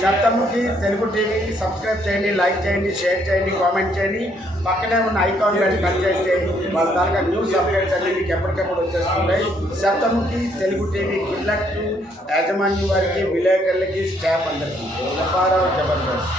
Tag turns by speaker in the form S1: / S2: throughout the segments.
S1: సప్తముఖి Telugu TV subscribe చేయండి like చేయండి share చేయండి కామెంట్ చేయండి. పక్కనే ఉన్న ఐకాన్ కానీ టచ్ చేస్తే వాళ్ళ తాలూకా న్యూస్ అప్డేట్స్ అన్ని మీకు ఎప్పటికప్పుడు వచ్చేస్తుంటాయి. Saptamukhi Telugu TV good luck to యాజమాన్యం వారికి విలేకరులకి స్టాఫ్ అందరికీ. అపారావు జబర్దస్త్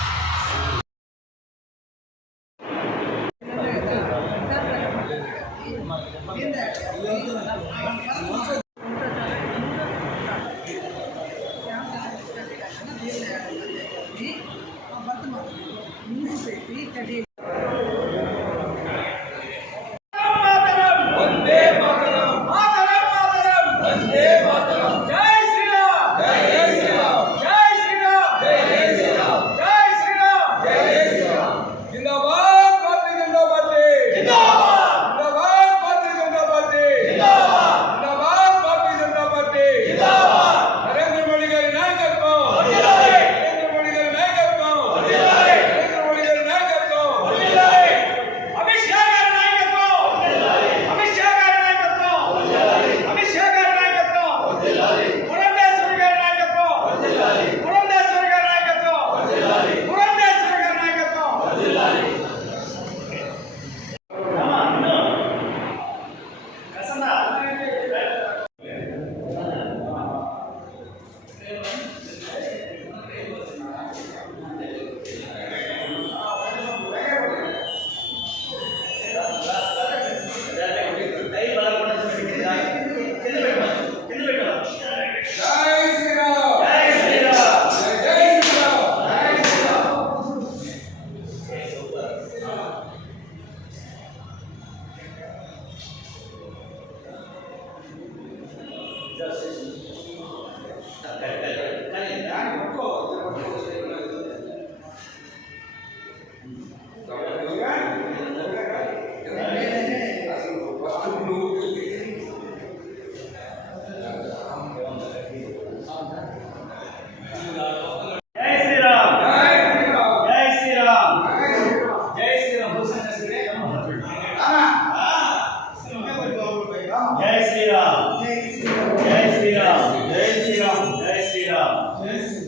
S2: Yes.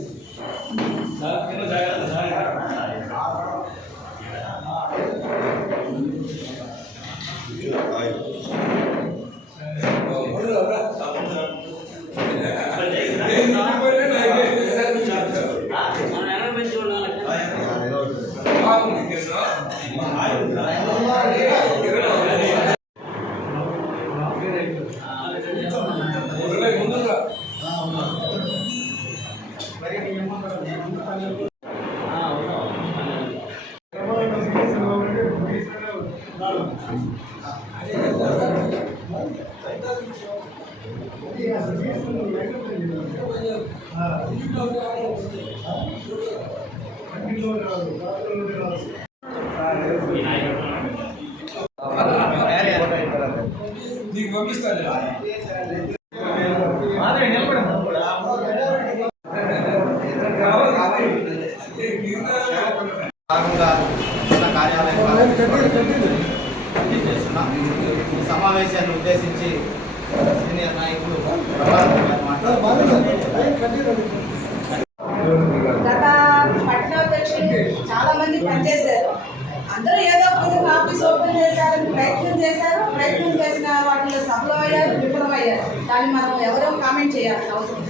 S3: నీకు పంపిస్తాను
S4: భాగంగా మన కార్యాలయం చేస్తున్నాం ఈ సమావేశాన్ని ఉద్దేశించి సీనియర్ నాయకులు ప్రభాకర్ గారు మాట్లాడుతున్నారు.
S5: గత పట్టణాధ్యక్షులు చాలా మంది పనిచేశారు అందరూ ఏదో ఒక ఆఫీస్ ఓపెన్ చేశారని ప్రయత్నం చేశారు. ప్రయత్నం చేసిన వాటిలో సఫలం అయ్యారు విఫలమయ్యారు. దాన్ని మనం ఎవరో కామెంట్ చేయాల్సిన అవసరం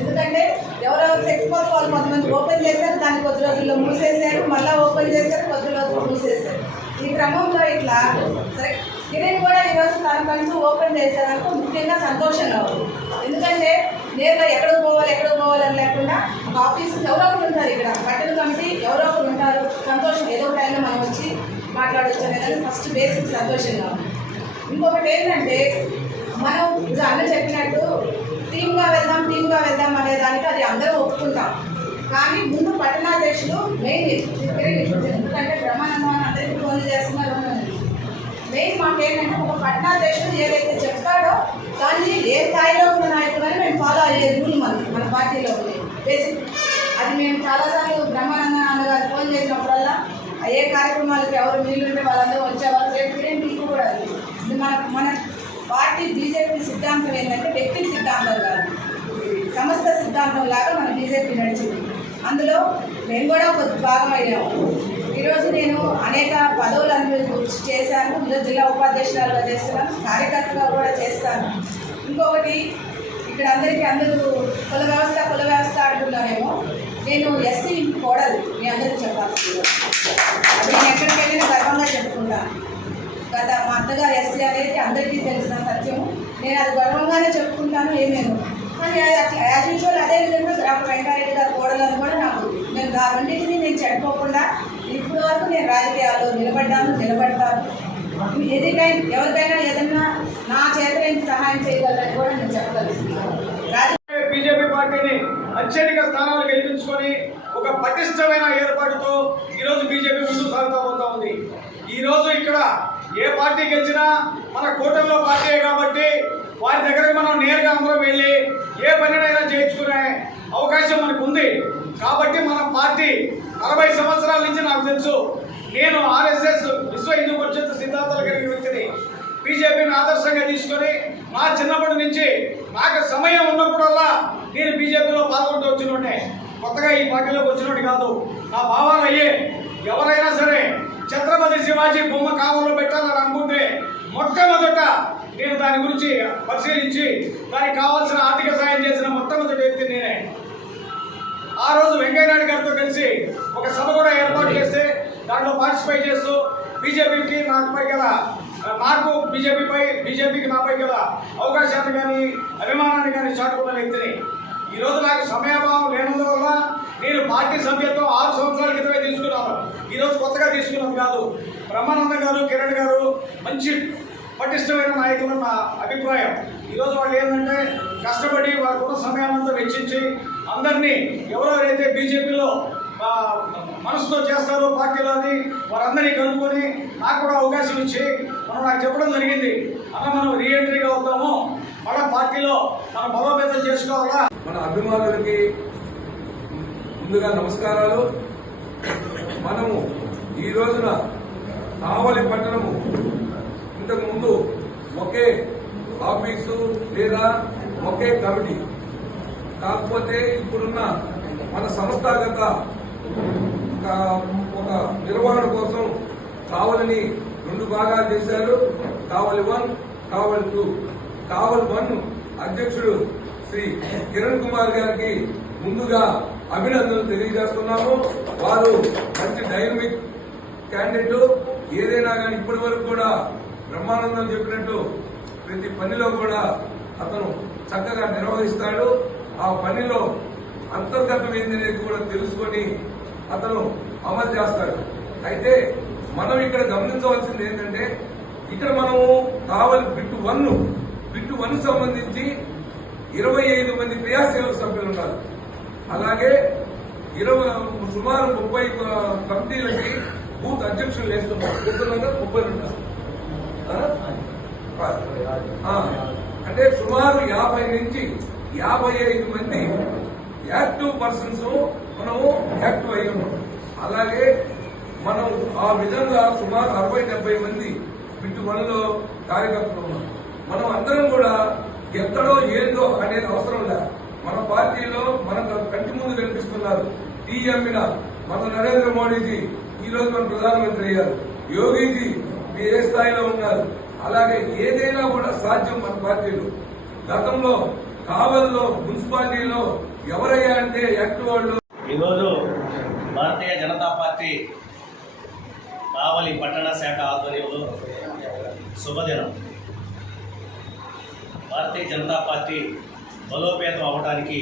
S5: ఎందుకంటే ఎవరో శక్తిపోతే వాళ్ళు కొంతమంది ఓపెన్ చేశారు దాన్ని కొద్ది రోజుల్లో మూసేశారు మళ్ళీ ఓపెన్ చేశారు కొద్ది రోజులు మూసేశారు. ఈ క్రమంలో ఇట్లా సరే కిరణ్ కూడా ఈరోజు తనకంటూ ఓపెన్ చేశారనుకో ముఖ్యంగా సంతోషంగా ఉంది. ఎందుకంటే నేరుగా ఎక్కడికి పోవాలి ఎక్కడికి పోవాలి అని లేకుండా ఒక ఆఫీస్ ఎవరో ఒకరు ఉంటారు ఇక్కడ. పట్టణ కమిటీ ఎవరో ఒకరు ఉంటారు. సంతోషం ఏదో టైంలో మనం వచ్చి మాట్లాడవచ్చు అనేది ఫస్ట్ బేసిక్ సంతోషంగా ఇంకొకటి ఏంటంటే మనం ఇప్పుడు అన్న చెప్పినట్టు టీమ్గా వెళ్దాం టీమ్గా వెళ్దాం అనే దానికి అది అందరూ ఒప్పుకుంటాం. కానీ ముందు పట్టణాధ్యక్షులు మెయిన్ ఎందుకంటే బ్రహ్మానందం అందరికీ ఫోన్లు చేస్తున్నారు. మెయిన్ మాకు ఏంటంటే ఒక పట్టణాధ్యక్షుడు ఏదైతే చెప్తాడో దాన్ని ఏ స్థాయిలో ఉన్న నాయకుడు అని మేము ఫాలో అయ్యే రూల్ మనకి మన పార్టీలో ఉంది. బేసిక్ అది మేము చాలాసార్లు బ్రహ్మానంద అన్నగారు ఫోన్ చేసినప్పుడల్లా ఏ కార్యక్రమాలకు ఎవరు వీళ్ళుంటే వాళ్ళందరూ వచ్చేవారు. రేపు ఏం మీకు కూడా అది. ఇది మన మన పార్టీ బీజేపీ సిద్ధాంతం ఏంటంటే వ్యక్తి సిద్ధాంతం కాదు. సమస్త సిద్ధాంతం లాగా మన బీజేపీ నడిచింది. అందులో మేము కూడా ఒక భాగం అయ్యాము ఈరోజు నేను అనేక పదవులు అనుభవించి చేశాను. ఇందులో జిల్లా ఉపాధ్యక్షురాలుగా చేస్తున్నాను. కార్యకర్తగా కూడా చేస్తాను. ఇంకొకటి ఇక్కడ అందరికీ అందరూ కుల వ్యవస్థ కుల వ్యవస్థ అంటున్నారేమో. నేను ఎస్సీ కోడలు. మీ అందరికీ చెప్పాల్సింది. నేను ఎక్కడికి వెళ్ళిన గర్వంగా చెప్పుకుంటాను గత మా అత్తగారు ఎస్సీ అనేది అందరికీ తెలిసిన సత్యం నేను అది గర్వంగానే చెప్పుకుంటాను. ఏమేమో కానీ యాజ్ యూజువల్ అదే విధంగా డాక్టర్ వెంకటరెడ్డి గారు కోడలను కూడా నాకు నేను ఆ రెండింటిని నేను చెప్పుకోకుండా ఇప్పుడు వరకు నేను రాజకీయాల్లో నిలబడ్డాను నిలబడతాను. ఏదైనా ఎవరికైనా ఏదైనా నా చేత నేను సహాయం చేయగలని కూడా నేను చెప్పగలుగుతున్నాను
S3: బీజేపీ పార్టీని అత్యధిక స్థానాలు గెలిపించుకొని ఒక పటిష్టమైన ఏర్పాటుతో ఈరోజు బీజేపీ ముందుకు సాగుతూ పోతా ఉంది. ఈరోజు ఇక్కడ ఏ పార్టీ గెలిచినా మన కూటమిలో పార్టీ కాబట్టి వారి దగ్గరకు మనం నేరుగా అందరం వెళ్ళి ఏ పనినైనా చేయించుకునే అవకాశం మనకు ఉంది కాబట్టి మన పార్టీ అరవై సంవత్సరాల నుంచి నాకు తెలుసు నేను ఆర్ఎస్ఎస్ విశ్వ హిందూ పరిషత్ సిద్ధాంతాలు కలిగిన వ్యక్తిని. బీజేపీని ఆదర్శంగా తీసుకొని నా చిన్నప్పటి నుంచి నాకు సమయం ఉన్నప్పుడల్లా నేను బీజేపీలో పాల్గొంటూ వచ్చినోడే కొత్తగా ఈ పార్టీలోకి వచ్చినోడు కాదు నా భావాలు అయ్యే ఎవరైనా సరే ఛత్రపతి శివాజీ బొమ్మ కాలంలో పెట్టాలని అనుకుంటే మొట్టమొదట నేను దాని గురించి పరిశీలించి దానికి కావాల్సిన ఆర్థిక సాయం చేసిన మొట్టమొదటి వ్యక్తి నేనే. ఆ రోజు వెంకయ్యనాయుడు గారితో కలిసి ఒక సభ కూడా ఏర్పాటు చేస్తే దాంట్లో పార్టిసిపేట్ చేస్తూ బీజేపీకి నాకుపై కదా నాకు బీజేపీపై బీజేపీకి నాపై కదా అవకాశాన్ని కానీ అభిమానాన్ని కానీ చాటుకున్న వ్యక్తిని. ఈరోజు నాకు సమయాభావం లేనందువల్ల నేను పార్టీ సభ్యత్వం ఆరు సంవత్సరాల క్రితమే తీసుకున్నాను. ఈరోజు కొత్తగా తీసుకున్నాను కాదు. బ్రహ్మానందం గారు కిరణ్ గారు మంచి పటిష్టమైన నాయకులు నా అభిప్రాయం. ఈరోజు వాళ్ళు ఏంటంటే కష్టపడి వారికి ఉన్న సమయానంతా వెచ్చించి అందరినీ ఎవరెవరైతే బీజేపీలో మనసుతో చేస్తారో పార్టీలో అని వారందరినీ కనుక్కొని నాకు కూడా అవకాశం ఇచ్చి మనం నాకు చెప్పడం జరిగింది. అలా మనం రీఎంట్రీగా వద్దాము. మన పార్టీలో మనం బలోపేతం చేసుకోవాలా?
S6: మన అభిమానులకి ముందుగా నమస్కారాలు. మనము ఈ రోజున కావలి పట్టణము ఇంతకు ముందు ఒకే ఆఫీసు లేదా ఒకే కమిటీ. కాకపోతే ఇప్పుడున్న మన సంస్థాగత ఒక- ఒక నిర్వహణ కోసం కావలిని రెండు భాగాలు చేశారు. Kavali one Kavali two. Kavali one అధ్యక్షుడు శ్రీ కిరణ్ కుమార్ గారికి ముందుగా అభినందనలు తెలియజేస్తున్నాము. వారు మంచి డైనమిక్ క్యాండిడేట్. ఏదైనా కానీ ఇప్పటి వరకు కూడా బ్రహ్మానందం చెప్పినట్టు ప్రతి పనిలో కూడా అతను చక్కగా నిర్వహిస్తాడు. ఆ పనిలో అంతర్గతం ఏందనేది కూడా తెలుసుకొని అతను అమలు చేస్తాడు. అయితే మనం ఇక్కడ గమనించవలసింది ఏంటంటే ఇక్కడ మనము Kavali bit one bit one సంబంధించి ఇరవై ఐదు మంది క్రియాశీలక సభ్యులు ఉన్నారు. అలాగే ఇరవై సుమారు ముప్పై కమిటీలకి బూత్ అధ్యక్షులు వేస్తున్నారు ముప్పై ఉన్నారు. అంటే సుమారు యాభై నుంచి యాభై ఐదు మంది యాక్టివ్ పర్సన్స్ మనము యాక్టివ్ అయి ఉన్నాం. అలాగే మనం ఆ విధంగా సుమారు అరవై డెబ్బై మంది బిట్టు మనలో కార్యకర్తలు ఉన్నాం. మనం అందరం కూడా ఎక్కడో ఏందో అనేది అవసరం లే మన పార్టీలో మన కంటి ముందు కనిపిస్తున్నారు టీ మన నరేంద్ర మోడీజీ. ఈ రోజు మన ప్రధానమంత్రి అయ్యారు. యోగీజీ మీరు ఏ స్థాయిలో ఉన్నారు? అలాగే ఏదైనా కూడా సాధ్యం మన పార్టీలో. గతంలో కావల్లో మున్సిపాలిటీలో ఎవరయ్యా అంటే యాక్టివ్ వాళ్ళు?
S2: ఈరోజు భారతీయ జనతా పార్టీ కావలి పట్టణ శాఖ ఆధ్వర్యంలో శుభదినం. భారతీయ జనతా పార్టీ బలోపేతం అవ్వడానికి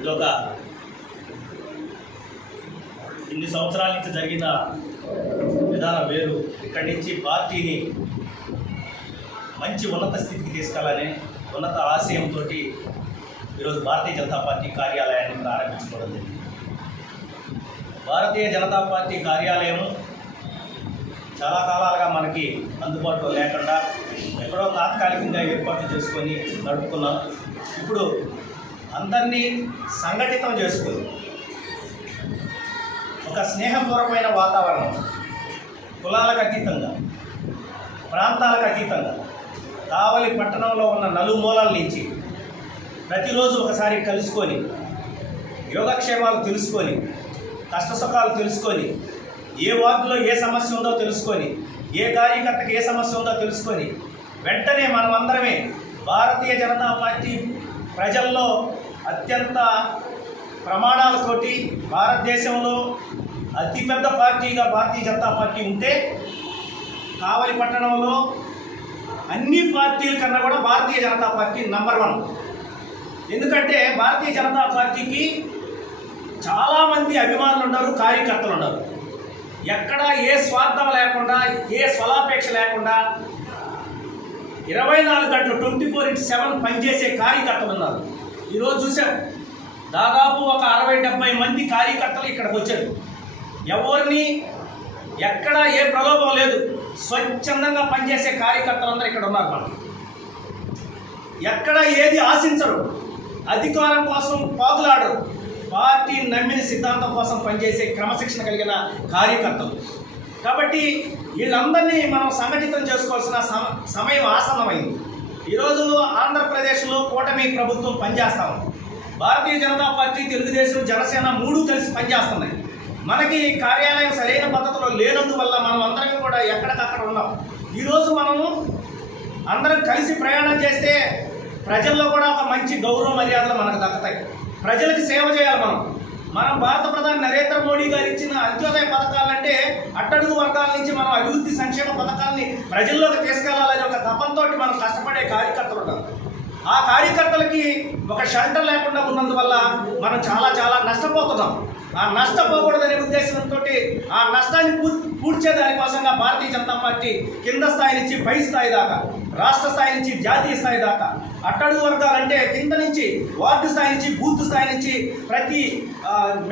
S2: ఇదొక ఇన్ని సంవత్సరాల నుంచి జరిగిన విధానం వేరు. ఇక్కడి నుంచి పార్టీని మంచి ఉన్నత స్థితికి తీసుకెళ్ళాలని ఉన్నత ఆశయంతో ఈరోజు భారతీయ జనతా పార్టీ కార్యాలయాన్ని ప్రారంభించుకోవడం జరిగింది. భారతీయ జనతా పార్టీ కార్యాలయం చాలా కాలాలుగా మనకి అందుబాటులో లేకుండా ఎక్కడో తాత్కాలికంగా ఏర్పాటు చేసుకొని నడుపుకున్నాం. ఇప్పుడు అందరినీ సంఘటితం చేసుకుంది. ఒక స్నేహపూర్వమైన వాతావరణం. కులాలకు అతీతంగా ప్రాంతాలకు అతీతంగా కావలి పట్టణంలో ఉన్న నలుమూలల నుంచి ప్రతిరోజు ఒకసారి కలుసుకొని యోగక్షేమాలు తెలుసుకొని కష్టసుఖాలు తెలుసుకొని ఏ వార్డులో ఏ సమస్య ఉందో తెలుసుకొని ఏ కార్యకర్తకి ఏ సమస్య ఉందో తెలుసుకొని వెంటనే మనమందరమే భారతీయ జనతా పార్టీ ప్రజల్లో అత్యంత ప్రమాణాలతోటి భారతదేశంలో అతిపెద్ద పార్టీగా భారతీయ జనతా పార్టీ ఉంటే కావలి పట్టణంలో అన్ని పార్టీల కన్నా కూడా Bharatiya Janata party number one ఎందుకంటే భారతీయ జనతా పార్టీకి చాలామంది అభిమానులు ఉన్నారు కార్యకర్తలు ఉన్నారు. ఎక్కడ ఏ స్వార్థం లేకుండా ఏ స్వలాపేక్ష లేకుండా ఇరవై నాలుగు గంటలు ట్వంటీ ఫోర్ ఇంటూ సెవెన్ పనిచేసే కార్యకర్తలు ఉన్నారు. ఈరోజు చూసాం దాదాపు ఒక అరవై డెబ్బై మంది కార్యకర్తలు ఇక్కడికి వచ్చారు. ఎవరిని ఎక్కడ ఏ ప్రలోభం లేదు. స్వచ్ఛందంగా పనిచేసే కార్యకర్తలందరూ ఇక్కడ ఉన్నారు మనం. ఎక్కడ ఏది ఆశించరు. అధికారం కోసం పాదులాడరు. పార్టీ నమ్మిన సిద్ధాంతం కోసం పనిచేసే క్రమశిక్షణ కలిగిన కార్యకర్తలు. కాబట్టి వీళ్ళందరినీ మనం సంఘటితం చేసుకోవాల్సిన సమ- సమయం ఆసన్నమైంది. ఈరోజు ఆంధ్రప్రదేశ్లో కూటమి ప్రభుత్వం పనిచేస్తాం భారతీయ జనతా పార్టీ తెలుగుదేశం జనసేన మూడు కలిసి పనిచేస్తున్నాయి. మనకి కార్యాలయం సరైన పద్ధతిలో లేనందువల్ల మనం అందరం కూడా ఎక్కడికక్కడ ఉన్నాం. ఈరోజు మనము అందరం కలిసి ప్రయాణం చేస్తే ప్రజల్లో కూడా ఒక మంచి గౌరవ మర్యాదలు మనకు దక్కుతాయి. ప్రజలకు సేవ చేయాలి మనం. మనం భారత ప్రధాని నరేంద్ర మోడీ గారు ఇచ్చిన అంత్యోదయ పథకాలంటే అట్టడుగు వర్గాల నుంచి మనం అభివృద్ధి సంక్షేమ పథకాలని ప్రజల్లోకి తీసుకెళ్ళాలనే ఒక తపంతో మనం కష్టపడే కార్యకర్తలు ఉంటారు ఆ కార్యకర్తలకి ఒక షెల్టర్ లేకుండా ఉన్నందువల్ల మనం చాలా చాలా నష్టపోతున్నాం. ఆ నష్టపోకూడదనే ఉద్దేశంతో ఆ నష్టాన్ని పూడ్చే దానికోసంగా భారతీయ జనతా పార్టీ కింద స్థాయి నుంచి పై స్థాయి దాకా రాష్ట్ర స్థాయి నుంచి జాతీయ స్థాయి దాకా అట్టడుగు వర్గాలంటే కింద నుంచి వార్డు స్థాయి నుంచి బూత్ స్థాయి నుంచి ప్రతి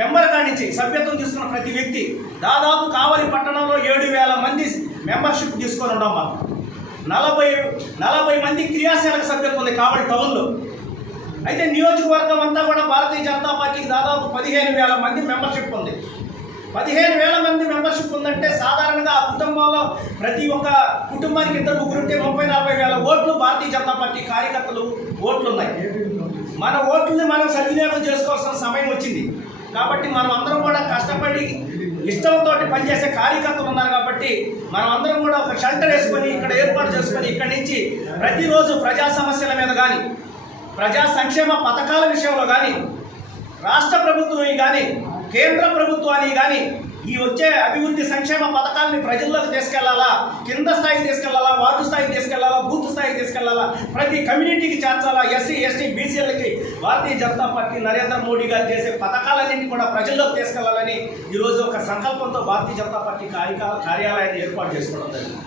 S2: మెంబర్ కాడి నుంచి సభ్యత్వం తీసుకున్న ప్రతి వ్యక్తి దాదాపు కావలి పట్టణంలో ఏడు వేల మంది మెంబర్షిప్ తీసుకొని ఉన్నాం మనం. నలభై నలభై మంది క్రియాశీలక సభ్యత్వం ఉంది కావలి టౌన్లో. అయితే నియోజకవర్గం అంతా కూడా భారతీయ జనతా పార్టీకి దాదాపు పదిహేను వేల మంది మెంబర్షిప్ ఉంది. పదిహేను వేల మంది మెంబర్షిప్ ఉందంటే సాధారణంగా ఆ కుటుంబంలో ప్రతి ఒక్క కుటుంబానికి ఇద్దరు ముగ్గురు ఉంటే ముప్పై నలభై వేల ఓట్లు భారతీయ జనతా పార్టీ కార్యకర్తలు ఓట్లు ఉన్నాయి మన ఓట్లని మనం సద్వినియోగం చేసుకోవాల్సిన సమయం వచ్చింది. కాబట్టి మనం అందరం కూడా కష్టపడి ఇష్టంతో పనిచేసే కార్యకర్తలు ఉన్నారు కాబట్టి కాబట్టి మనం అందరం కూడా ఒక షెల్టర్ వేసుకొని ఇక్కడ ఏర్పాటు చేసుకొని ఇక్కడి నుంచి ప్రతిరోజు ప్రజా సమస్యల మీద కానీ ప్రజా సంక్షేమ పథకాల విషయంలో కానీ రాష్ట్ర ప్రభుత్వం కానీ కేంద్ర ప్రభుత్వాన్ని కానీ ఈ వచ్చే అభివృద్ధి సంక్షేమ పథకాలని ప్రజల్లోకి తీసుకెళ్ళాలా? కింద స్థాయికి తీసుకెళ్ళాలా? వార్డు స్థాయికి తీసుకెళ్ళాలా? బూత్ స్థాయికి తీసుకెళ్ళాలా? ప్రతి కమ్యూనిటీకి చేర్చాలా? ఎస్సీ ఎస్టీ బీసీలకి? భారతీయ జనతా పార్టీ నరేంద్ర మోడీ గారు చేసే పథకాలన్నింటినీ కూడా ప్రజల్లోకి తీసుకెళ్ళాలని ఈరోజు ఒక సంకల్పంతో భారతీయ జనతా పార్టీ కార్యకాల కార్యాలయాన్ని ఏర్పాటు చేసుకోవడం జరిగింది.